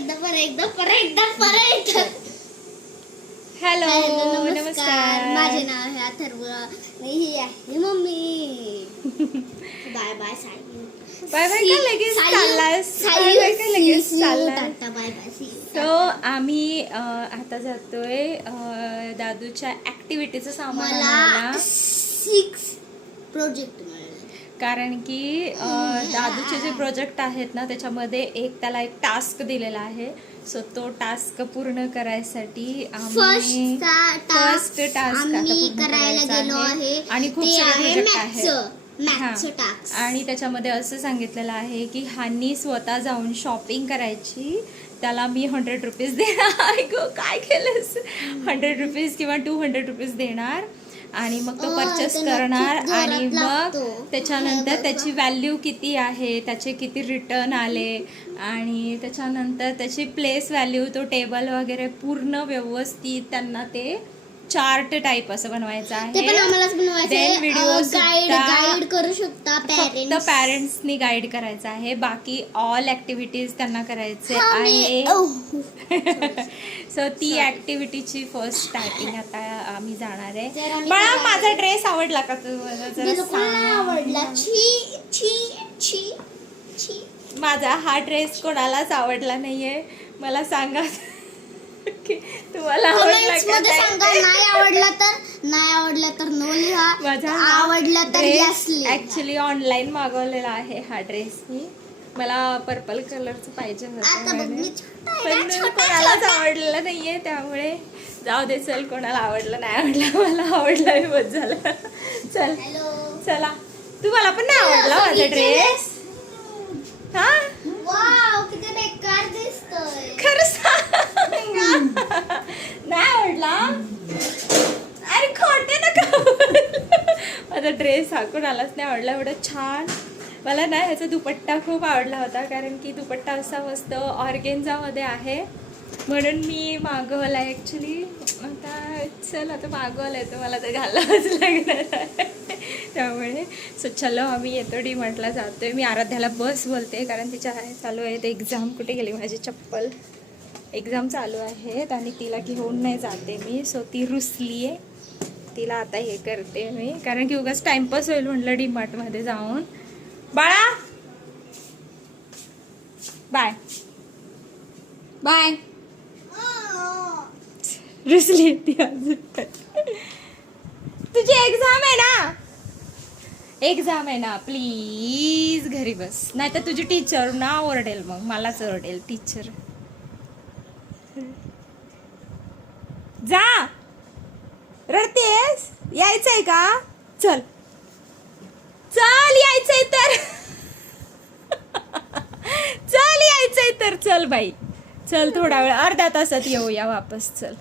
एकदा hello hello नमस्कार. माझे नाव आहे अथर्व. ही आहे mummy. Bye bye Sai bye bye का लगेच साई- बाय बाय का लगेच टाटा, बाय बाय. तो आम्ही आता जातोय दादूच्या ऍक्टिव्हिटीचं सामान मला सिक्स प्रोजेक्ट मिळाले. कारण की दादूचे जे प्रोजेक्ट आहेत ना त्याच्यामध्ये एक त्याला एक टास्क दिलेला आहे. सो तो टास्क पूर्ण करायसाठी आम्ही फर्स्ट टास्क आहे. आहे. आणि खूप सारे आहे प्रोजेक्ट हा. टास्क आणि त्याच्यामध्ये असं सांगितलेलं आहे की हानी स्वतः जाऊन शॉपिंग करायची. त्याला मी हंड्रेड रुपीज देणार. काय केलंस? हंड्रेड रुपीज किंवा टू हंड्रेड रुपीज देणार. आणि मग तो परचेस करणार आणि मग. त्याच्यानंतर त्याची व्हॅल्यू किती आहे त्याचे किती रिटर्न आले आणि त्याच्यानंतर त्याची प्लेस व्हॅल्यू तो टेबल वगैरे पूर्ण व्यवस्थित त्यांना ते चार्ट टाईप असं बनवायचं ते पण आहे आम्हालाच बनवायचं Then video गाईड सुद्धा गाईड करू शकता फक्त पॅरेंट्स पॅरेंट्सनी गाईड करायचं आहे. बाकी ऑल ऍक्टिव्हिटीज त्यांना करायचे आहे. सो ती ऍक्टिव्हिटीची फर्स्ट स्टार्टिंग आता आम्ही जाणार जर आहे आम्ही बाळा माझा ड्रेस आवडला का तू? मला जरा बिलकुल नाही सांग. आवडला? छी छी छी छी. माझा हा ड्रेस कोणालाच आवडला नाहीये. मला सांगा. तुम्हाला आवडला नाही? आवडला तर नाही आवडला तर नो लिहा. माझा आवडला तर ऍक्च्युली ऑनलाईन मागवलेला आहे हा ड्रेस मी. मला पर्पल कलरचं पाहिजे होतं कोणालाच आवडलेलं नाहीये त्यामुळे. जाऊ दे चल कोणाला आवडलं नाही आवडलं मला आवडला बस झालं. चल चला. तुम्हाला पण नाही आवडला माझा ड्रेस हा वाव किती बेकार दिसतोय खरं सांग नाही आवडला अरे खोटे नका माझा आलाच हा नाही आवडला एवढं छान. मला ना ह्याचा दुपट्टा खूप आवडला होता कारण की दुपट्टा असा मस्त ऑर्गेन्झामध्ये आहे. म्हणून मी मागवला ॲक्च्युली आता चल आता मागवलं आहे तर मला तर घालावंच लागणार आहे. त्यामुळे. सो चलो आम्ही येतो डी म्हटला जातो आहे मी आराध्याला बस बोलते कारण तिच्या आहे चालू आहेत एक्झाम कुठे गेली माझी चप्पल? एक्झाम चालू आहेत आणि तिला घेऊन नाही जाते मी. सो ती रुसली आहे तिला आता हे करते मी. कारण की उगाच टाइमपास होईल म्हटलं डी मार्टमध्ये जाऊन. बाळा! बाय. बाय. रुसली ती अजून. तुझी एक्झाम आहे ना? एक्झाम आहे ना प्लीज घरी बस. नाही तर तुझी टीचर ना ओरडेल मग. मलाच ओरडेल टीचर जा. रडतेस? यायचंय का? चल. चल यायचंय तर. चल यायचंय तर. चल बाई. चल थोडा वेळ अर्ध्या तासात येऊया वापस. चल.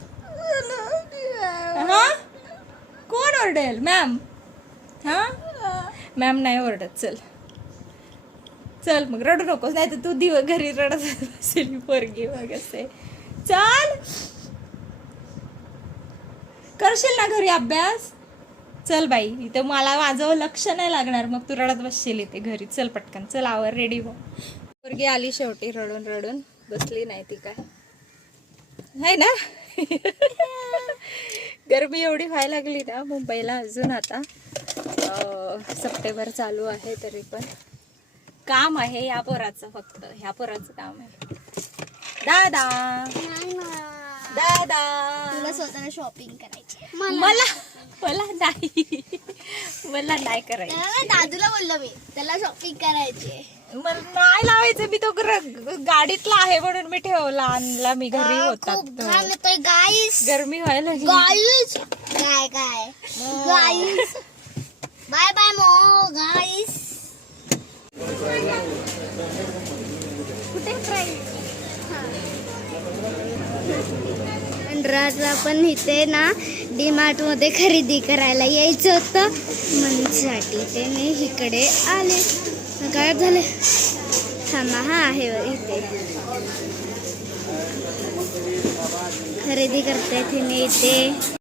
हा? कोण ओरडेल? मॅम? हा? मॅम नाही ओरडत. चल. चल मग रडू नकोस. नाही तर तू दिव घरी रडत असेल पोरगी मग असे चल. करशील ना घरी अभ्यास? चल बाई इथं मला माझं लक्ष नाही लागणार. मग तू रडत बसशील इथे घरी. चल पटकन. चल आवर रेडी हो. पोरगी आली शेवटी रडून रडून. बसली नाही ती काय. आहे ना? गरमी एवढी व्हायला लागली ना मुंबईला अजून आता. सप्टेंबर चालू आहे तरी पण. काम आहे ह्या पोराचं फक्त. ह्या पोराचं काम आहे. दादा! दादा! तुला स्वतःला शॉपिंग करायची. मला मला नाही. मला नाही करायचं. दादूला बोललो मी. त्याला शॉपिंग करायची मला नाही लावायचं. मी तो ग्र- गाडीतला आहे म्हणून मी ठेवला आणला. मी घरी होता खूप तो. घाम येतोय गाईस गरमी व्हायला लागली. गाईस काय काय? गाईस बाय बाय मो गाईस कुठे पण इथे ना डी मार्टमध्ये खरेदी करायला यायचं होतं. म्हणूनसाठी ते मी इकडे आले. काय झाले. थांबा हा आहे इथे. खरेदी करते मी इथे.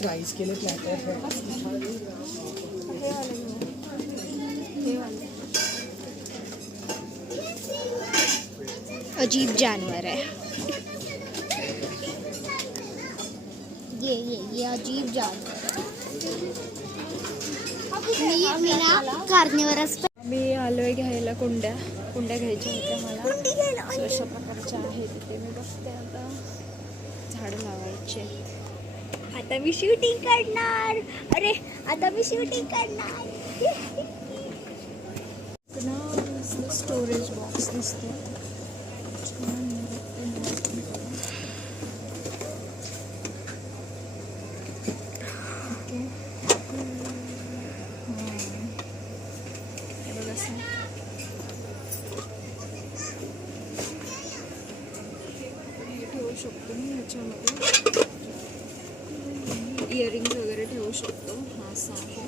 फ्राईज केले प्लॅटर अजीब जानवर है ये ये ये अजीब जानवर. मी ना कार्निवरच मी आलोय घ्यायला कुंड्या. कुंड्या घ्यायच्या होत्या मला. अशा प्रकारच्या आहेत तिथे मी बघते आता. झाडं लावायचे आता मी शूटिंग करणार. अरे आता मी शूटिंग करणार. स्टोरेज बॉक्स दिसतो छान ओके हे बघ असं हे ठेवू शकतो मी ह्याच्यामध्ये इयरिंग्स वगैरे ठेवू शकतो हा आहे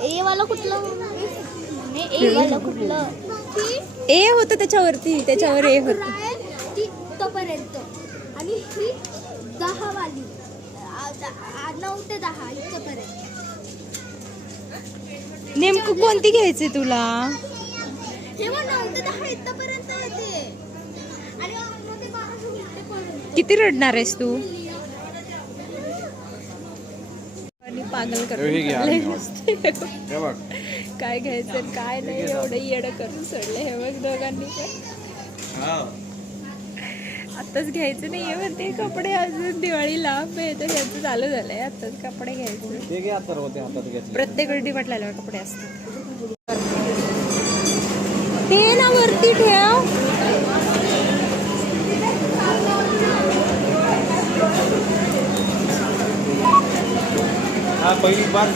ए वाला कुठलं? ए वाला कुठलं? ए होतं त्याच्यावरती त्याच्यावर ए होतं. ती इथपर्यंत आणि ही दहा वाली. नऊ ते दहा इथपर्यंत. नेमकं कोणती घ्यायची तुला. किती रडणार आहेस तू? आणि पागल. करतो हे बघ. काय घ्यायचं काय नाही एवढं येडं करून सोडलं हे बघ दोघांनी. पण आत्ताच घ्यायचं नाहीये म्हणते कपडे अजून दिवाळी लांब आहे तर ह्याचं चालू झालंय आत्ताच कपडे घ्यायचे. ते प्रत्येक वेळी म्हटलेलं कपडे असतात. ते ना वरती ठेव. हा पहिली बार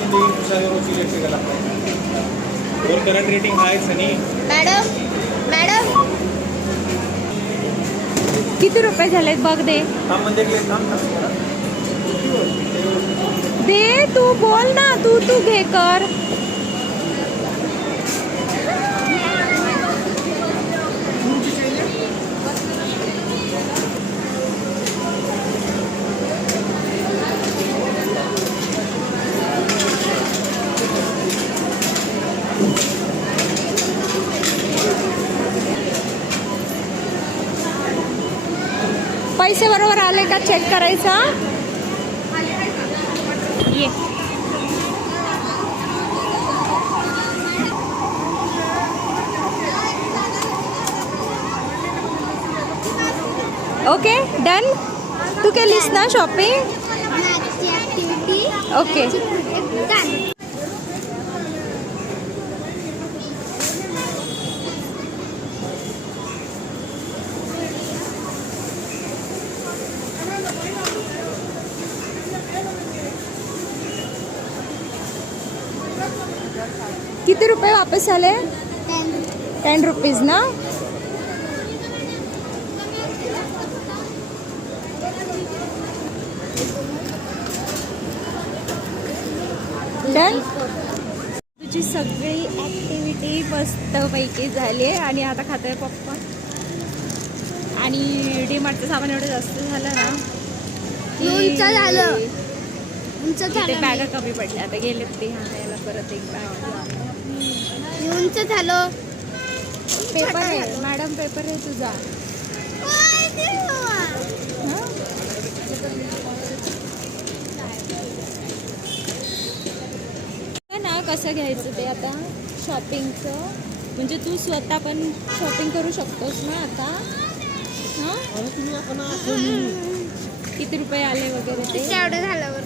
करंट रेटिंग आहे सनी मॅडम मॅडम. किती रुपये झालेत बघ दे. दे तू बोल ना तू तू घे कर. पैसे बरोबर आले का चेक करायचा? ये. ओके डन तू केलीस ना शॉपिंग ओके किती रुपये वापस आले? टेन रुपीज ना? डन तुझी सगळी ॲक्टिव्हिटी मस्तपैकी झाली आहे. आणि आता खातोय पप्पा आणि डीमार्टचं सामान एवढं जास्त झालं ना झालं. बॅगा कमी पडल्या. आता गेले ते. आणायला परत एक बॅग मी. उंच झालं पेपर आहे. मॅडम पेपर आहे तुझा. ना कसं घ्यायचं ते आता शॉपिंगचं म्हणजे तू स्वतः पण शॉपिंग करू शकतोस ना आता. हां? किती रुपये आले वगैरे ते? झाल्यावर.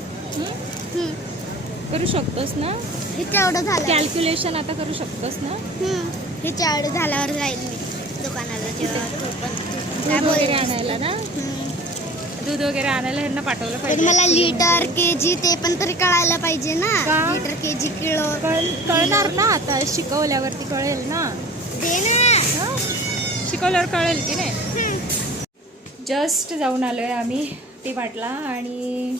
करू शकतोस ना? इतकं एवढं झालं. कॅल्क्युलेशन आता करू शकतोस ना? हिच्या एवढं झाल्यावर जाईल मी दुकानाला जेव्हा. तू पण काय दूध वगैरे? आणायला ना. दूध वगैरे आणायला ह्यांना पाठवलं पाहिजे. मला लिटर के जी ते पण तरी कळायला पाहिजे ना? Litre K G kilo. कळ कळणार ना आता? शिकवल्यावरती कळेल ना? दे ना. हं? शिकवल्यावर कळेल की नाही? हम्म. जस्ट जाऊन आलो आहे आम्ही टी मार्टला आणि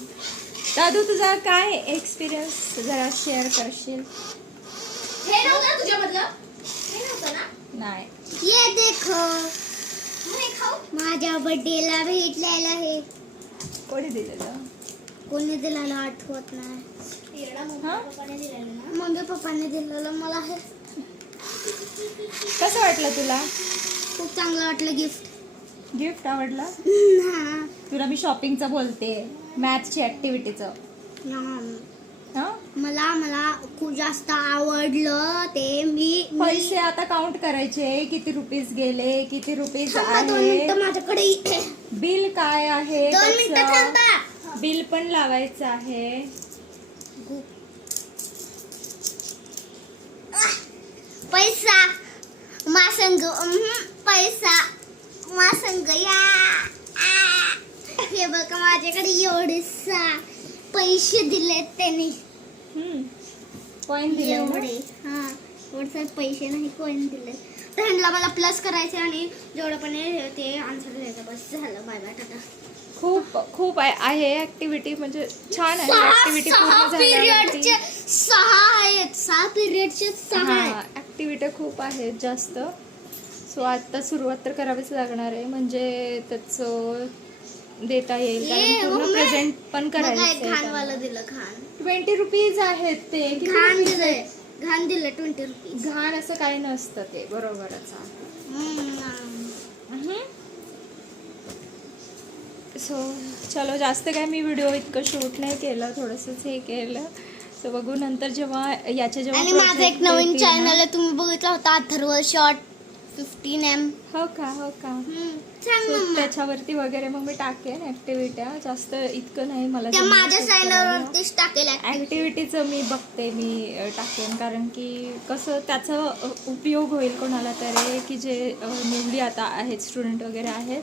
दादू तुझा काय एक्सपिरियन्स जरा शेअर करशील? हे नव्हतं ना तुझ्यामधलं? हे नव्हतं ना? नाही. ये देखो. माझ्या बर्थडेला भेटलेलं हे. कोणी दिलेलं? कोणी दिलेलं आठवत नाही. मम्मी पप्पाने दिलेलं मला हे. कसं वाटलं तुला? खूप चांगलं वाटलं गिफ्ट गिफ्ट आवडलं? हा. तुला मी शॉपिंगचं बोलते. मॅथची ऍक्टिव्हिटीचं हा. मला मला खूप जास्त आवडलं ते मी पैसे आता काउंट करायचे. किती रुपीज गेले किती रुपीज थांबा दोन आहे. मिनिटं माझ्याकडे बिल काय आहे? दोन मिनिटं त्याचं थांबा. बिल पण लावायचं आहे. पैसा. मासंग पैसा मासंग या आ. हे बघा माझ्याकडे एवढेसा पैसे दिलेत त्यांनी. दिले एवढे हा. एवढे पैसे नाही कोण दिले. तर ह्यांना मला प्लस करायचे आणि जेवढं पण ते आन्सर द्यायचं. बस झालं बाय बाय टाटा. खूप खूप आहे- ऍक्टिव्हिटी म्हणजे छान आहे. ऍक्टिव्हिटी पूर्ण झाल्यावरती. सहा आहेत. सहा पिरियडचे सहा ऍक्टिव्हिटी खूप आहेत जास्त. सो आता सुरुवात तर करावीच लागणार आहे. म्हणजे त्याचं देता येईल कारण पूर्ण. प्रेझेंट पण करायचं दिलं घाण ट्वेंटी रुपीज आहेत ते. किती घाण रुपीज दिलंय. आहेत? घाण दिलं ट्वेंटी रुपीज घाण असं काही नसतं ते बरोबरच आहे. सो चलो जास्त काय मी व्हिडिओ इतकं शूट नाही केलं थोडंसंच हे केलं. तर बघू नंतर जेव्हा याच्या जेव्हा आणि माझं एक नवीन येतील ना- चॅनल आहे तुम्ही बघितला होता अथर्व शॉर्ट फिफ्टीन एम हो का हो का? सांग So, मम्मा. त्याच्यावरती वगैरे मग मी टाकेन ऍक्टिव्हिट्या जास्त इतकं नाही मला त्या जमलं माझ्या shoot चॅनल करायला. वरतीच टाकेल activity. ॲक्टिव्हिटीचं मी बघते मी अ, टाकेन. कारण की कसं त्याचा अ, उपयोग होईल कोणाला तरी की जे न्यूली आता आहेत स्टुडंट वगैरे आहेत.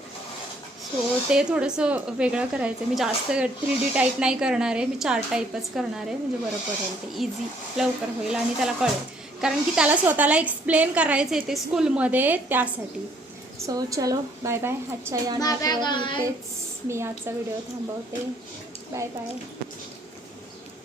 सो ते थोडंसं वेगळं करायचं मी जास्त थ्री डी टाईप नाही करणार आहे. मी चार टाईपच करणार आहे. म्हणजे बरं पडेल ते. इझी लवकर होईल आणि त्याला कळेल. कारण की त्याला स्वतःला एक्सप्लेन करायचं आहे ते स्कूलमध्ये त्यासाठी. सो चलो बाय बाय आजच्या या मी आजचा व्हिडिओ थांबवते. Bye bye